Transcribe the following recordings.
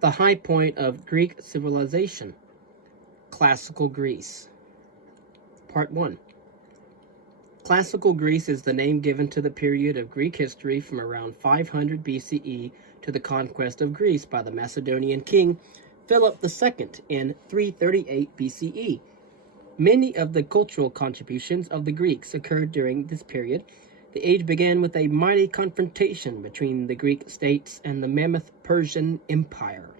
The high point of Greek civilization. Classical Greece. Part 1. Classical Greece is the name given to the period of Greek history from around 500 BCE to the conquest of Greece by the Macedonian king Philip II in 338 BCE. Many of the cultural contributions of the Greeks occurred during this period. The age began with a mighty confrontation between the Greek states and the mammoth Persian Empire.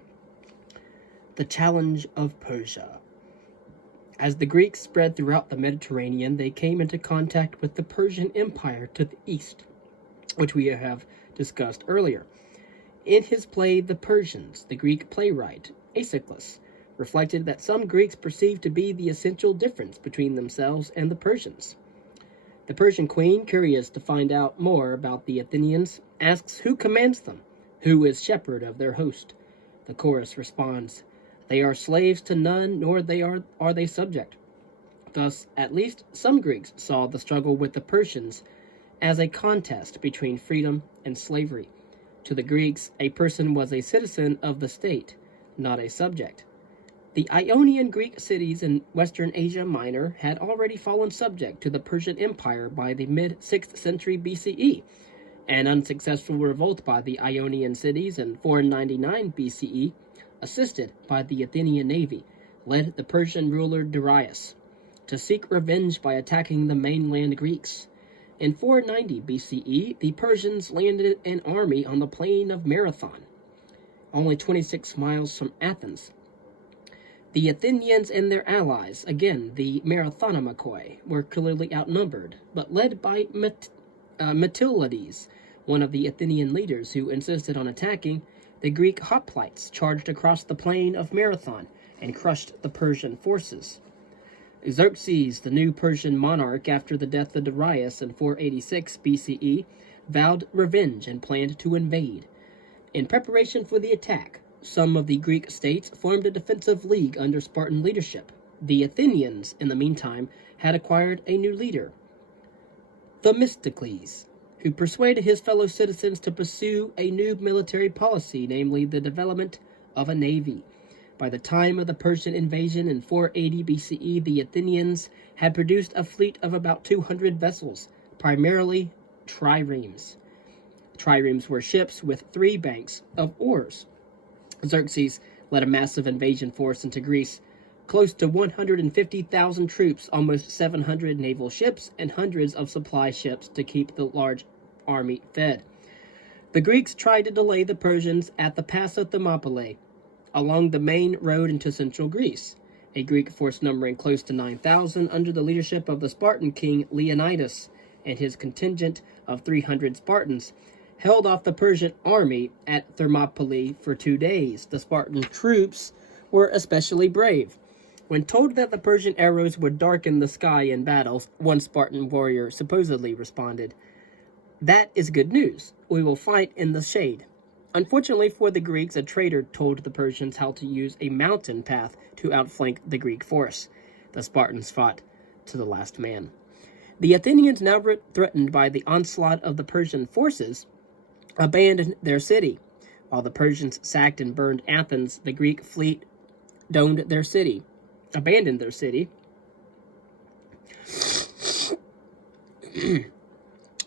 The challenge of Persia. As the Greeks spread throughout the Mediterranean, they came into contact with the Persian Empire to the east, which we have discussed earlier. In his play The Persians, the Greek playwright Aeschylus reflected that some Greeks perceived to be the essential difference between themselves and the Persians. The Persian queen, curious to find out more about the Athenians, asks who commands them, who is shepherd of their host. The chorus responds, "They are slaves to none, nor are they subject." Thus, at least some Greeks saw the struggle with the Persians as a contest between freedom and slavery. To the Greeks, a person was a citizen of the state, not a subject. The Ionian Greek cities in Western Asia Minor had already fallen subject to the Persian Empire by the mid-6th century BCE. An unsuccessful revolt by the Ionian cities in 499 BCE, assisted by the Athenian navy, led the Persian ruler Darius to seek revenge by attacking the mainland Greeks. In 490 BCE, the Persians landed an army on the plain of Marathon, only 26 miles from Athens. The Athenians and their allies, again the Marathonamachoi, were clearly outnumbered, but led by Metilides, one of the Athenian leaders who insisted on attacking. The Greek hoplites charged across the plain of Marathon and crushed the Persian forces. Xerxes, the new Persian monarch after the death of Darius in 486 BCE, vowed revenge and planned to invade. In preparation for the attack, some of the Greek states formed a defensive league under Spartan leadership. The Athenians, in the meantime, had acquired a new leader, Themistocles, who persuaded his fellow citizens to pursue a new military policy, namely the development of a navy. By the time of the Persian invasion in 480 BCE, the Athenians had produced a fleet of about 200 vessels, primarily triremes. Triremes were ships with 3 banks of oars. Xerxes led a massive invasion force into Greece, close to 150,000 troops, almost 700 naval ships, and hundreds of supply ships to keep the large army fed. The Greeks tried to delay the Persians at the Pass of Thermopylae, along the main road into central Greece. A Greek force numbering close to 9,000 under the leadership of the Spartan king Leonidas and his contingent of 300 Spartans held off the Persian army at Thermopylae for 2 days. The Spartan troops were especially brave. When told that the Persian arrows would darken the sky in battle, one Spartan warrior supposedly responded, "That is good news. We will fight in the shade." Unfortunately for the Greeks, a traitor told the Persians how to use a mountain path to outflank the Greek force. The Spartans fought to the last man. The Athenians, now threatened by the onslaught of the Persian forces, abandoned their city. While the Persians sacked and burned Athens, the Greek fleet abandoned their city.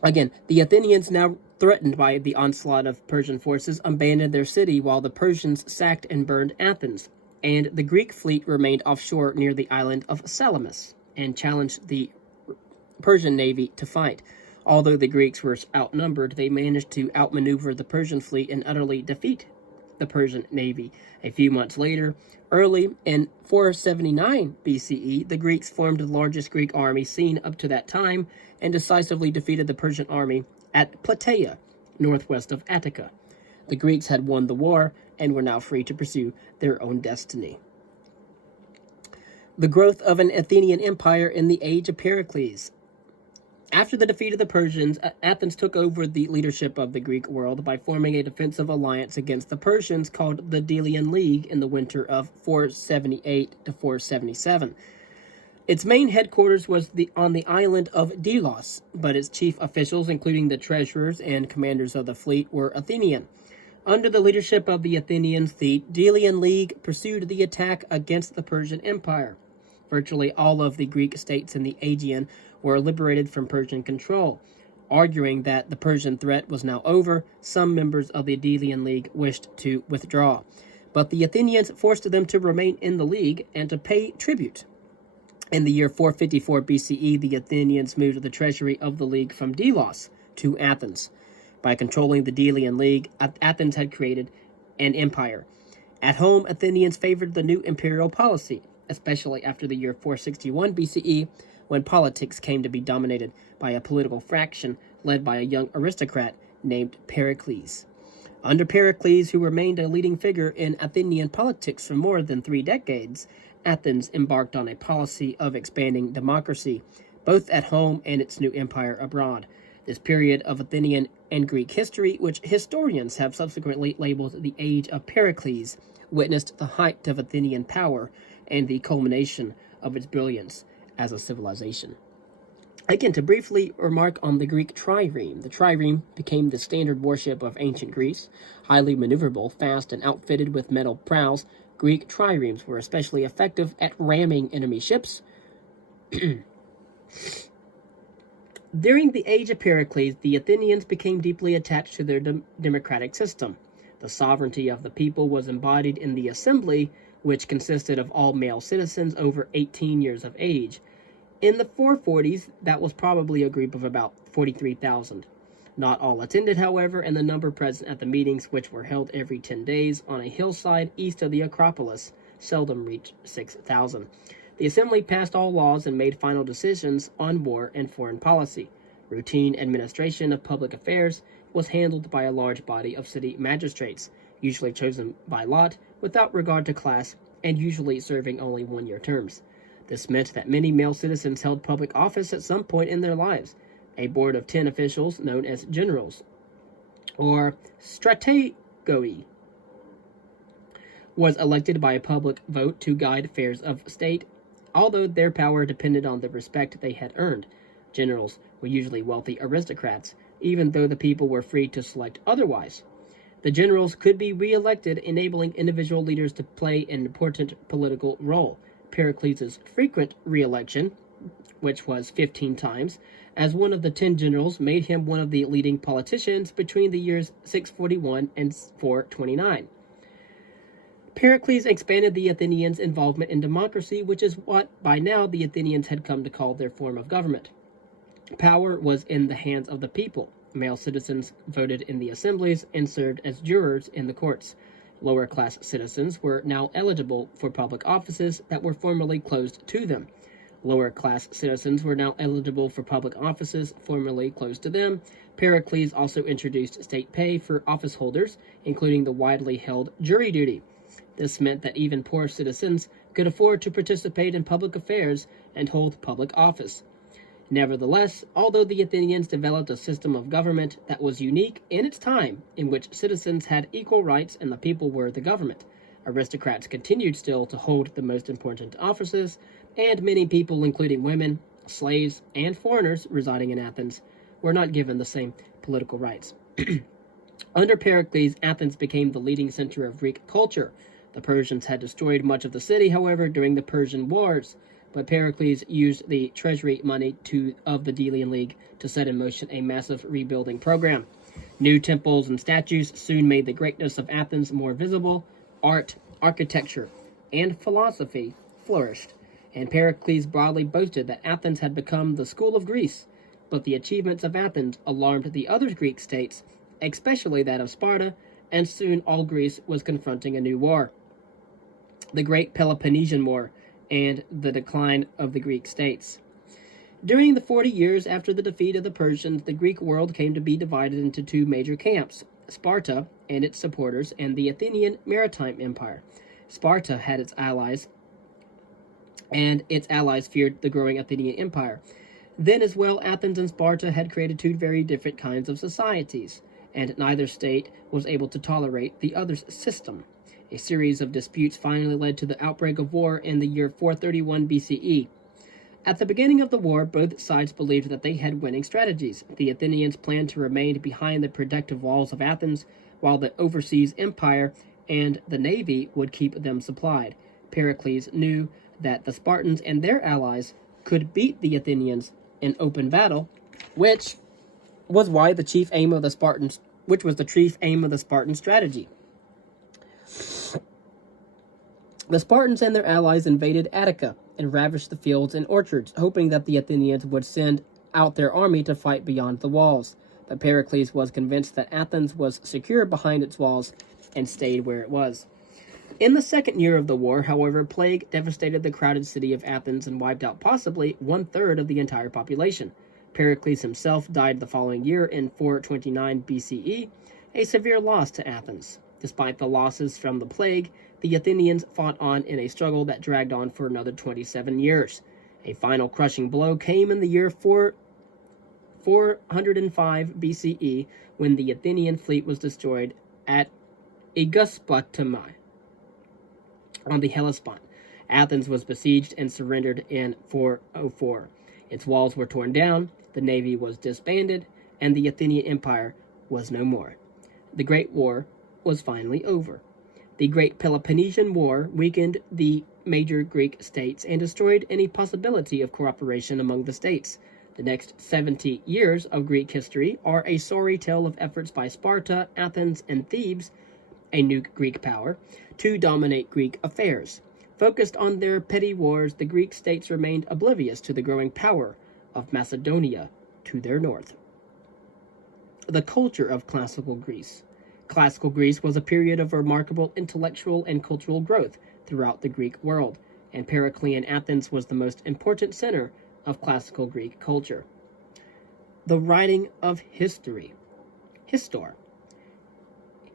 Again, the Athenians, now threatened by the onslaught of Persian forces, abandoned their city while the Persians sacked and burned Athens, and the Greek fleet remained offshore near the island of Salamis and challenged the Persian navy to fight. Although the Greeks were outnumbered, they managed to outmaneuver the Persian fleet and utterly defeat the Persian navy. A few months later, early in 479 BCE, the Greeks formed the largest Greek army seen up to that time and decisively defeated the Persian army at Plataea, northwest of Attica. The Greeks had won the war and were now free to pursue their own destiny. The growth of an Athenian empire in the age of Pericles. After the defeat of the Persians, Athens took over the leadership of the Greek world by forming a defensive alliance against the Persians called the Delian League in the winter of 478 to 477. Its main headquarters was on the island of Delos, but its chief officials, including the treasurers and commanders of the fleet, were Athenian. Under the leadership of the Athenians, the Delian League pursued the attack against the Persian Empire. Virtually all of the Greek states in the Aegean were liberated from Persian control. Arguing that the Persian threat was now over, some members of the Delian League wished to withdraw. But the Athenians forced them to remain in the league and to pay tribute. In the year 454 BCE, the Athenians moved the treasury of the league from Delos to Athens. By controlling the Delian League, Athens had created an empire. At home, Athenians favored the new imperial policy, especially after the year 461 BCE, when politics came to be dominated by a political faction led by a young aristocrat named Pericles. Under Pericles, who remained a leading figure in Athenian politics for more than 3 decades, Athens embarked on a policy of expanding democracy, both at home and its new empire abroad. This period of Athenian and Greek history, which historians have subsequently labeled the Age of Pericles, witnessed the height of Athenian power and the culmination of its brilliance as a civilization. Again, to briefly remark on the Greek trireme. The trireme became the standard warship of ancient Greece. Highly maneuverable, fast, and outfitted with metal prows, Greek triremes were especially effective at ramming enemy ships. During the Age of Pericles, the Athenians became deeply attached to their democratic system. The sovereignty of the people was embodied in the assembly, which consisted of all male citizens over 18 years of age. In the 440s, that was probably a group of about 43,000. Not all attended, however, and the number present at the meetings, which were held every 10 days on a hillside east of the Acropolis, seldom reached 6,000. The assembly passed all laws and made final decisions on war and foreign policy. Routine administration of public affairs was handled by a large body of city magistrates, usually chosen by lot, without regard to class, and usually serving only 1-year terms. This meant that many male citizens held public office at some point in their lives. A board of 10 officials, known as generals, or strategoi, was elected by a public vote to guide affairs of state, although their power depended on the respect they had earned. Generals were usually wealthy aristocrats, even though the people were free to select otherwise. The generals could be re-elected, enabling individual leaders to play an important political role. Pericles' frequent re-election, which was 15 times, as one of the 10 generals, made him one of the leading politicians between the years 641 and 429. Pericles expanded the Athenians' involvement in democracy, which is what, by now, the Athenians had come to call their form of government. Power was in the hands of the people. Male citizens voted in the assemblies and served as jurors in the courts. Lower-class citizens were now eligible for public offices that were formerly closed to them. Lower-class citizens were now eligible for public offices formerly closed to them. Pericles also introduced state pay for office holders, including the widely held jury duty. This meant that even poor citizens could afford to participate in public affairs and hold public office. Nevertheless, although the Athenians developed a system of government that was unique in its time, in which citizens had equal rights and the people were the government, aristocrats continued still to hold the most important offices, and many people, including women, slaves, and foreigners residing in Athens, were not given the same political rights. Under Pericles, Athens became the leading center of Greek culture. The Persians had destroyed much of the city, however, during the Persian Wars, but Pericles used the treasury money of the Delian League to set in motion a massive rebuilding program. New temples and statues soon made the greatness of Athens more visible. Art, architecture, and philosophy flourished, and Pericles broadly boasted that Athens had become the school of Greece. But the achievements of Athens alarmed the other Greek states, especially that of Sparta, and soon all Greece was confronting a new war, the Great Peloponnesian War, and the decline of the Greek states. During the 40 years after the defeat of the Persians, the Greek world came to be divided into 2 major camps, Sparta and its supporters, and the Athenian Maritime Empire. Sparta had its allies, and its allies feared the growing Athenian Empire. Then as well, Athens and Sparta had created 2 very different kinds of societies, and neither state was able to tolerate the other's system. A series of disputes finally led to the outbreak of war in the year 431 BCE. At the beginning of the war, both sides believed that they had winning strategies. The Athenians planned to remain behind the protective walls of Athens, while the overseas empire and the navy would keep them supplied. Pericles knew that the Spartans and their allies could beat the Athenians in open battle, which was the chief aim of the Spartan strategy. The Spartans and their allies invaded Attica and ravaged the fields and orchards, hoping that the Athenians would send out their army to fight beyond the walls. But Pericles was convinced that Athens was secure behind its walls and stayed where it was. In the second year of the war, however, plague devastated the crowded city of Athens and wiped out possibly 1/3 of the entire population. Pericles himself died the following year in 429 BCE, a severe loss to Athens. Despite the losses from the plague, the Athenians fought on in a struggle that dragged on for another 27 years. A final crushing blow came in the year 405 BCE when the Athenian fleet was destroyed at Aegospotami on the Hellespont. Athens was besieged and surrendered in 404. Its walls were torn down, the navy was disbanded, and the Athenian Empire was no more. The Great War was finally over. The Great Peloponnesian War weakened the major Greek states and destroyed any possibility of cooperation among the states. The next 70 years of Greek history are a sorry tale of efforts by Sparta, Athens, and Thebes, a new Greek power, to dominate Greek affairs. Focused on their petty wars, the Greek states remained oblivious to the growing power of Macedonia to their north. The culture of classical Greece. Classical Greece was a period of remarkable intellectual and cultural growth throughout the Greek world, and Periclean Athens was the most important center of classical Greek culture. The writing of history. Histor.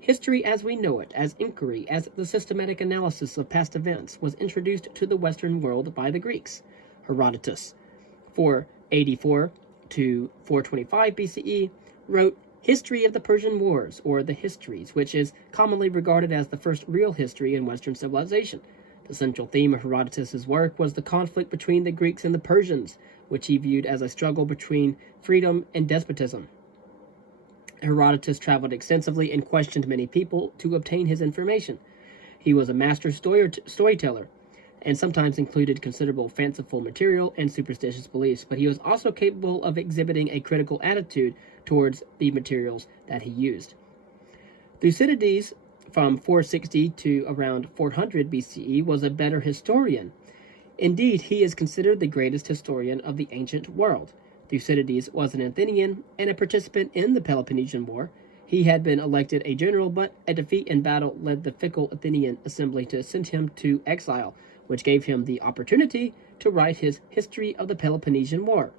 History as we know it, as inquiry, as the systematic analysis of past events, was introduced to the Western world by the Greeks. Herodotus, 484 to 425 BCE, wrote History of the Persian Wars, or the Histories, which is commonly regarded as the first real history in Western civilization. The central theme of Herodotus's work was the conflict between the Greeks and the Persians, which he viewed as a struggle between freedom and despotism. Herodotus traveled extensively and questioned many people to obtain his information. He was a master storyteller, and sometimes included considerable fanciful material and superstitious beliefs, but he was also capable of exhibiting a critical attitude towards the materials that he used. Thucydides, from 460 to around 400 BCE, was a better historian. Indeed, he is considered the greatest historian of the ancient world. Thucydides was an Athenian and a participant in the Peloponnesian War. He had been elected a general, but a defeat in battle led the fickle Athenian assembly to send him to exile, which gave him the opportunity to write his History of the Peloponnesian War.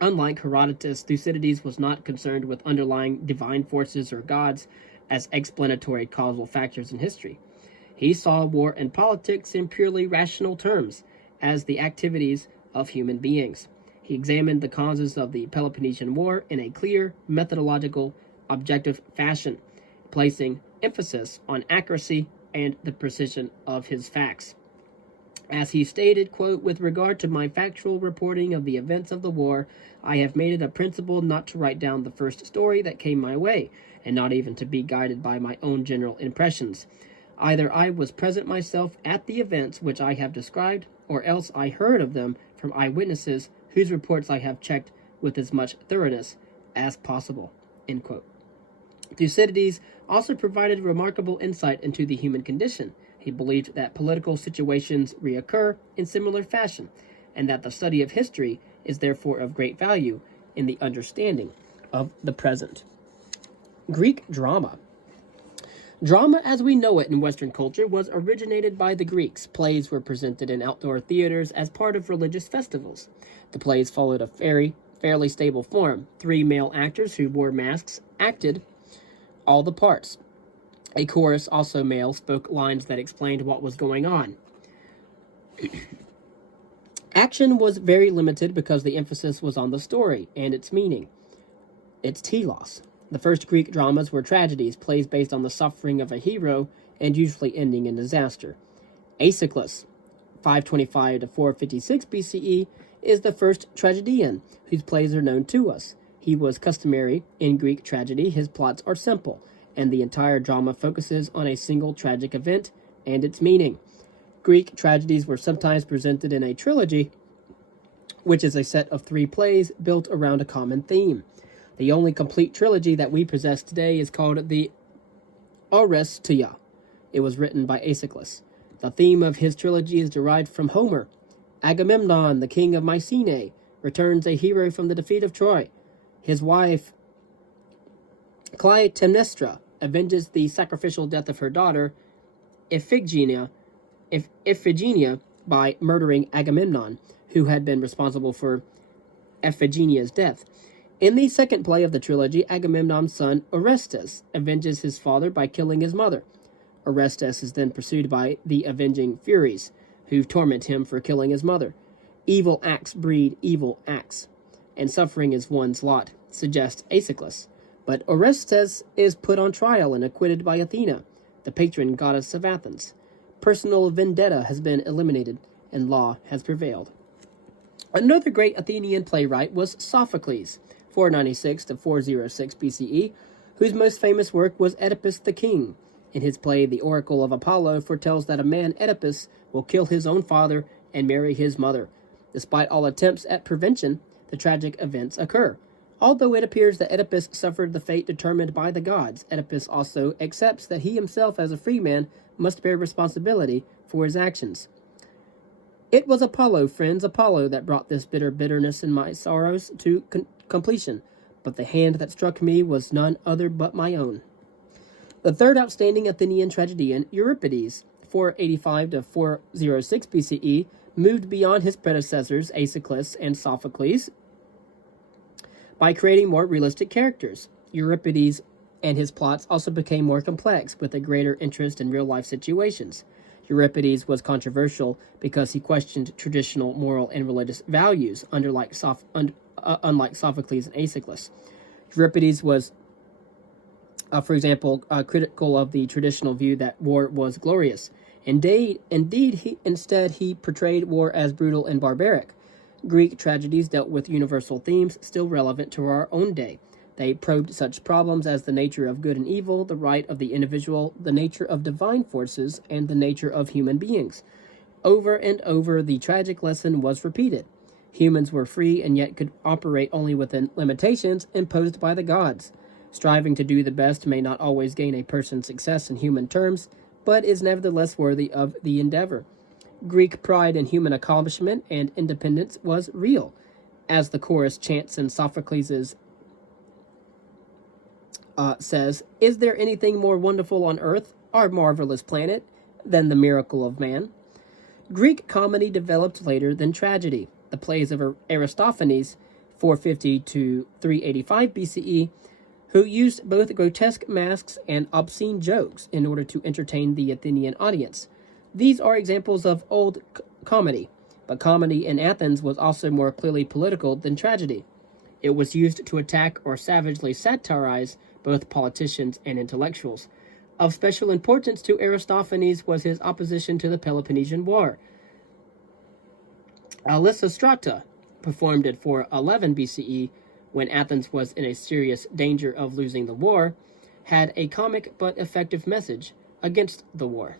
Unlike Herodotus, Thucydides was not concerned with underlying divine forces or gods as explanatory causal factors in history. He saw war and politics in purely rational terms, as the activities of human beings. He examined the causes of the Peloponnesian War in a clear, methodological, objective fashion, placing emphasis on accuracy and the precision of his facts. As he stated, quote, "With regard to my factual reporting of the events of the war, I have made it a principle not to write down the first story that came my way, and not even to be guided by my own general impressions. Either I was present myself at the events which I have described, or else I heard of them from eyewitnesses whose reports I have checked with as much thoroughness as possible." End quote. Thucydides also provided remarkable insight into the human condition. He believed that political situations reoccur in similar fashion, and that the study of history is therefore of great value in the understanding of the present. Greek drama. Drama as we know it in Western culture was originated by the Greeks. Plays were presented in outdoor theaters as part of religious festivals. The plays followed a fairly stable form. 3 male actors who wore masks acted all the parts. A chorus, also male, spoke lines that explained what was going on. Action was very limited because the emphasis was on the story and its meaning, its telos. The first Greek dramas were tragedies, plays based on the suffering of a hero and usually ending in disaster. Aeschylus, 525 to 456 BCE, is the first tragedian whose plays are known to us. He was customary in Greek tragedy. His plots are simple, and the entire drama focuses on a single tragic event and its meaning. Greek tragedies were sometimes presented in a trilogy, which is a set of 3 plays built around a common theme. The only complete trilogy that we possess today is called the Oresteia. It was written by Aeschylus. The theme of his trilogy is derived from Homer. Agamemnon, the king of Mycenae, returns a hero from the defeat of Troy. His wife, Clytemnestra, avenges the sacrificial death of her daughter, Iphigenia, by murdering Agamemnon, who had been responsible for Iphigenia's death. In the second play of the trilogy, Agamemnon's son Orestes avenges his father by killing his mother. Orestes is then pursued by the avenging Furies, who torment him for killing his mother. Evil acts breed evil acts, and suffering is one's lot, suggests Aeschylus. But Orestes is put on trial and acquitted by Athena, the patron goddess of Athens. Personal vendetta has been eliminated, and law has prevailed. Another great Athenian playwright was Sophocles, 496 to 406 BCE, whose most famous work was Oedipus the King. In his play, The Oracle of Apollo foretells that a man, Oedipus, will kill his own father and marry his mother. Despite all attempts at prevention, the tragic events occur. Although it appears that Oedipus suffered the fate determined by the gods, Oedipus also accepts that he himself, as a free man, must bear responsibility for his actions. It was Apollo, friends, Apollo, that brought this bitterness in my sorrows to completion, but the hand that struck me was none other but my own. The third outstanding Athenian tragedian, Euripides, 485 to 406 BCE, moved beyond his predecessors, Aeschylus and Sophocles, by creating more realistic characters. Euripides and his plots also became more complex, with a greater interest in real-life situations. Euripides was controversial because he questioned traditional moral and religious values, unlike Sophocles and Aeschylus. Euripides was, for example, critical of the traditional view that war was glorious. Indeed, he portrayed war as brutal and barbaric. Greek tragedies dealt with universal themes still relevant to our own day. They probed such problems as the nature of good and evil, the right of the individual, the nature of divine forces, and the nature of human beings. Over and over, the tragic lesson was repeated. Humans were free and yet could operate only within limitations imposed by the gods. Striving to do the best may not always gain a person's success in human terms, but is nevertheless worthy of the endeavor. Greek pride in human accomplishment and independence was real, as the chorus chants in Sophocles' says, "Is there anything more wonderful on earth, our marvelous planet, than the miracle of man?" Greek comedy developed later than tragedy. The plays of Aristophanes, 450 to 385 BCE, who used both grotesque masks and obscene jokes in order to entertain the Athenian audience. These are examples of old comedy, but comedy in Athens was also more clearly political than tragedy. It was used to attack or savagely satirize both politicians and intellectuals. Of special importance to Aristophanes was his opposition to the Peloponnesian War. Lysistrata, performed at 411 BCE, when Athens was in a serious danger of losing the war, had a comic but effective message against the war.